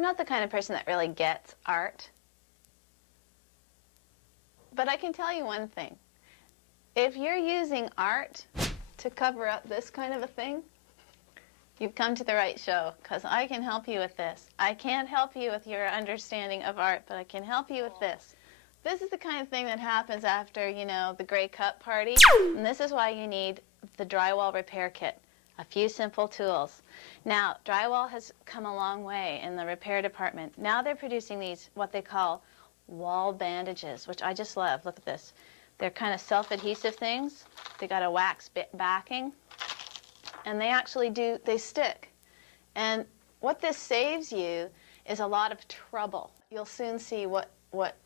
I'm not the kind of person that really gets art. But I can tell you one thing. If you're using art to cover up this kind of a thing, you've come to the right show, because I can help you with this. I can't help you with your understanding of art, but I can help you with this. This is the kind of thing that happens after, you know, the Grey Cup party. And this is why you need the drywall repair kit. A few simple tools. Now, drywall has come a long way in the repair department. Now they're producing these, what they call wall bandages, which I just love. Look at this. They're kind of self-adhesive things. They got a wax backing. And they actually they stick. And what this saves you is a lot of trouble. You'll soon see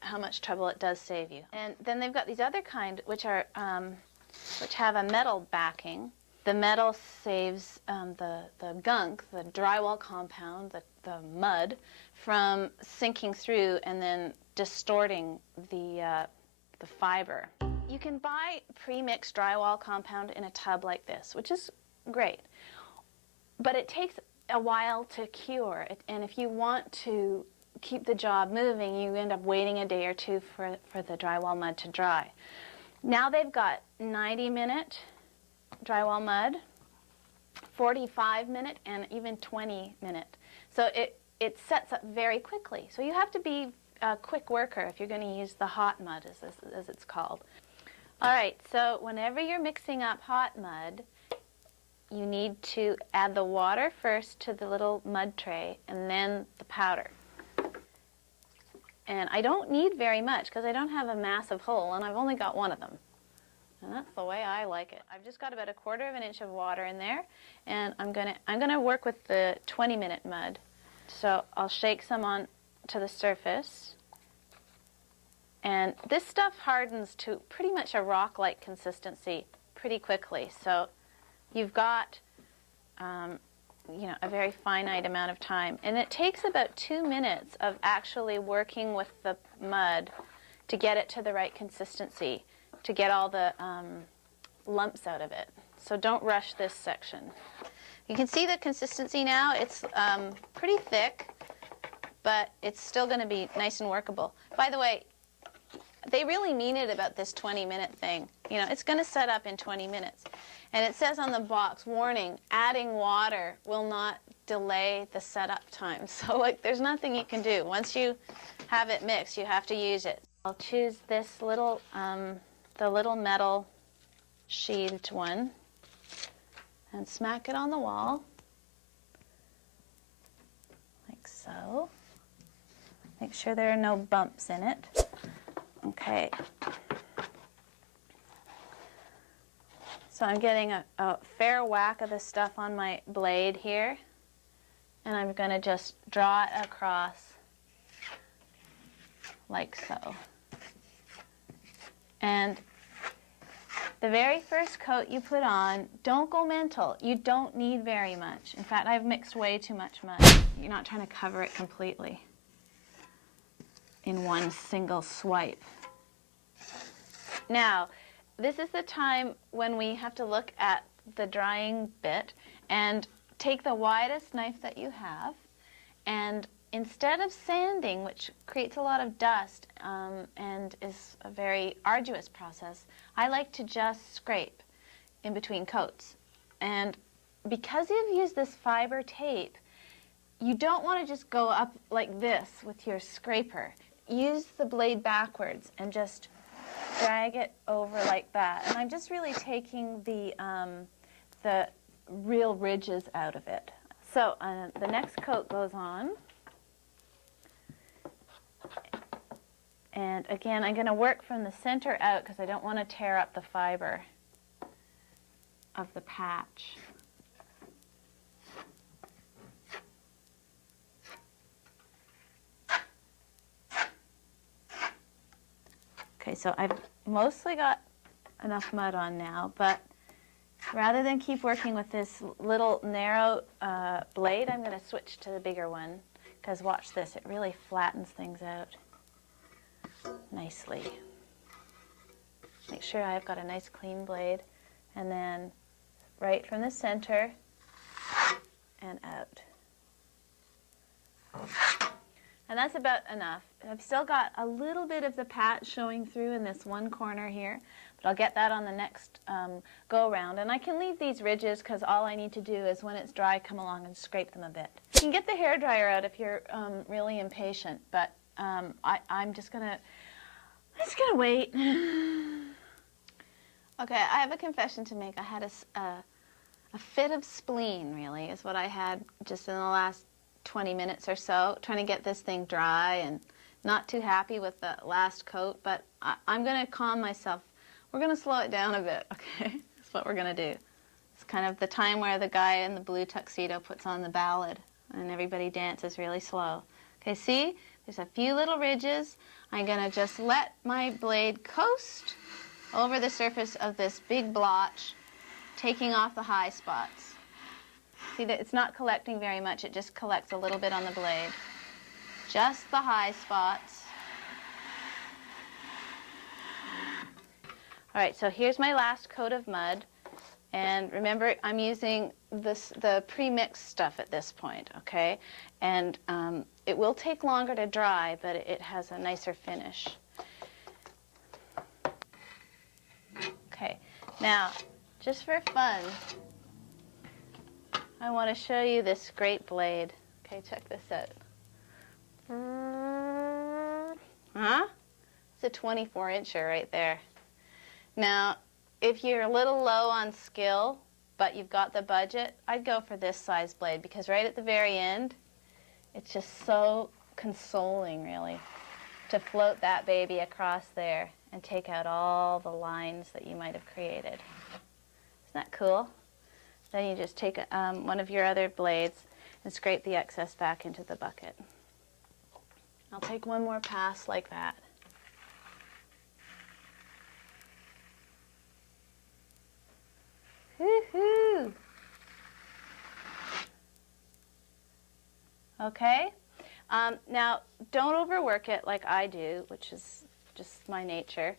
how much trouble it does save you. And then they've got these other kind, which have a metal backing. The metal saves the gunk, the drywall compound, the mud, from sinking through and then distorting the fiber. You can buy pre-mixed drywall compound in a tub like this, which is great. But it takes a while to cure, and if you want to keep the job moving, you end up waiting a day or two for the drywall mud to dry. Now they've got 90-minute drywall mud, 45-minute, and even 20-minute. So it sets up very quickly. So you have to be a quick worker if you're going to use the hot mud, as it's called. All right, so whenever you're mixing up hot mud, you need to add the water first to the little mud tray and then the powder. And I don't need very much because I don't have a massive hole and I've only got one of them. And that's the way I like it. I've just got about 1/4 of an inch of water in there, and I'm gonna work with the 20-minute mud. So I'll shake some on to the surface. And this stuff hardens to pretty much a rock-like consistency pretty quickly. So you've got a very finite amount of time. And it takes about 2 minutes of actually working with the mud to get it to the right consistency, to get all the lumps out of it. So don't rush this section. You can see the consistency now. It's pretty thick, but it's still going to be nice and workable. By the way, they really mean it about this 20-minute thing. You know, it's going to set up in 20 minutes. And it says on the box, warning, adding water will not delay the setup time. So, like, there's nothing you can do. Once you have it mixed, you have to use it. I'll choose this little, the little metal sheathed one and smack it on the wall, like so. Make sure there are no bumps in it. Okay. So I'm getting a fair whack of the stuff on my blade here, and I'm going to just draw it across like so. And the very first coat you put on, don't go mental. You don't need very much. In fact, I've mixed way too much mud. You're not trying to cover it completely in one single swipe. Now, this is the time when we have to look at the drying bit and take the widest knife that you have, and instead of sanding, which creates a lot of dust and is a very arduous process, I like to just scrape in between coats. And because you've used this fiber tape, you don't want to just go up like this with your scraper. Use the blade backwards and just drag it over like that. And I'm just really taking the real ridges out of it. So the next coat goes on. And again, I'm going to work from the center out because I don't want to tear up the fiber of the patch. Okay, so I've mostly got enough mud on now, but rather than keep working with this little narrow blade, I'm going to switch to the bigger one, because watch this, it really flattens things out nicely. Make sure I've got a nice clean blade, and then right from the center and out. And that's about enough. I've still got a little bit of the patch showing through in this one corner here, but I'll get that on the next go around. And I can leave these ridges because all I need to do is when it's dry, come along and scrape them a bit. You can get the hairdryer out if you're really impatient, but I'm just gonna wait. Okay, I have a confession to make. I had a fit of spleen, really, is what I had just in the last 20 minutes or so, trying to get this thing dry and not too happy with the last coat, but I'm going to calm myself. We're going to slow it down a bit, okay? That's what we're going to do. It's kind of the time where the guy in the blue tuxedo puts on the ballad and everybody dances really slow. Okay, see? There's a few little ridges. I'm going to just let my blade coast over the surface of this big blotch, taking off the high spots. See that it's not collecting very much, it just collects a little bit on the blade. Just the high spots. All right, so here's my last coat of mud. And remember, I'm using the pre-mixed stuff at this point, okay? And it will take longer to dry, but it has a nicer finish. Okay, now, just for fun, I want to show you this great blade. Okay, check this out. Huh? It's a 24-incher right there. Now, if you're a little low on skill, but you've got the budget, I'd go for this size blade because right at the very end, it's just so consoling, really, to float that baby across there and take out all the lines that you might have created. Isn't that cool? Then you just take one of your other blades and scrape the excess back into the bucket. I'll take one more pass like that. Woohoo! Okay? Now, don't overwork it like I do, which is just my nature.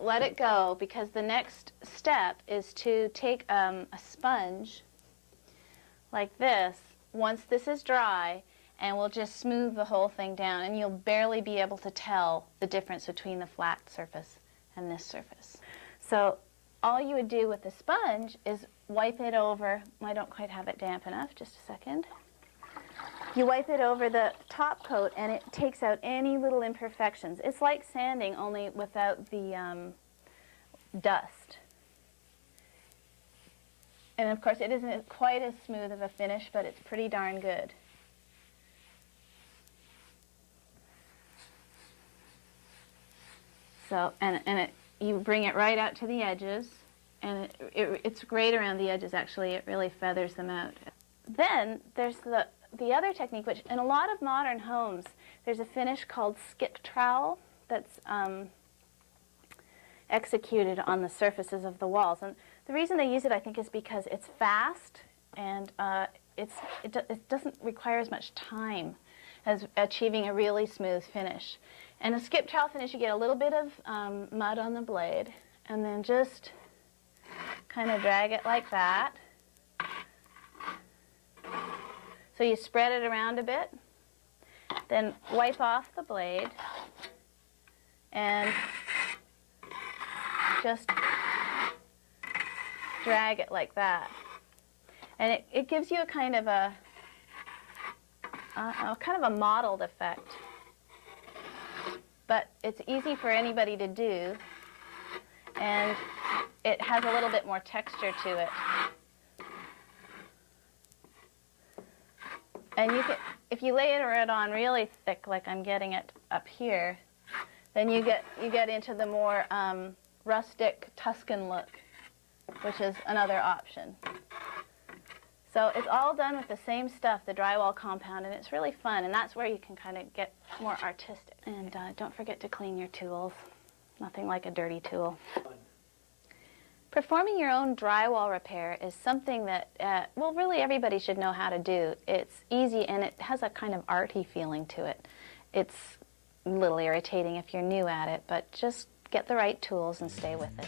Let it go, because the next step is to take a sponge like this, once this is dry, and we'll just smooth the whole thing down, and you'll barely be able to tell the difference between the flat surface and this surface. So all you would do with the sponge is wipe it over. I don't quite have it damp enough, just a second. You wipe it over the top coat and it takes out any little imperfections. It's like sanding, only without the dust. And of course it isn't quite as smooth of a finish, but it's pretty darn good. So, you bring it right out to the edges, and it's great around the edges actually. It really feathers them out. Then there's the other technique, which in a lot of modern homes, there's a finish called skip trowel that's executed on the surfaces of the walls. And the reason they use it, I think, is because it's fast and it doesn't require as much time as achieving a really smooth finish. And a skip trowel finish, you get a little bit of mud on the blade, and then just kind of drag it like that. So you spread it around a bit, then wipe off the blade, and just drag it like that. And it gives you a kind of a mottled effect. But it's easy for anybody to do, and it has a little bit more texture to it. And you can, if you layer it on really thick, like I'm getting it up here, then you get into the more rustic Tuscan look, which is another option. So it's all done with the same stuff, the drywall compound, and it's really fun, and that's where you can kind of get more artistic. And don't forget to clean your tools. Nothing like a dirty tool. Performing your own drywall repair is something that, well, really everybody should know how to do. It's easy, and it has a kind of arty feeling to it. It's a little irritating if you're new at it, but just get the right tools and stay with it.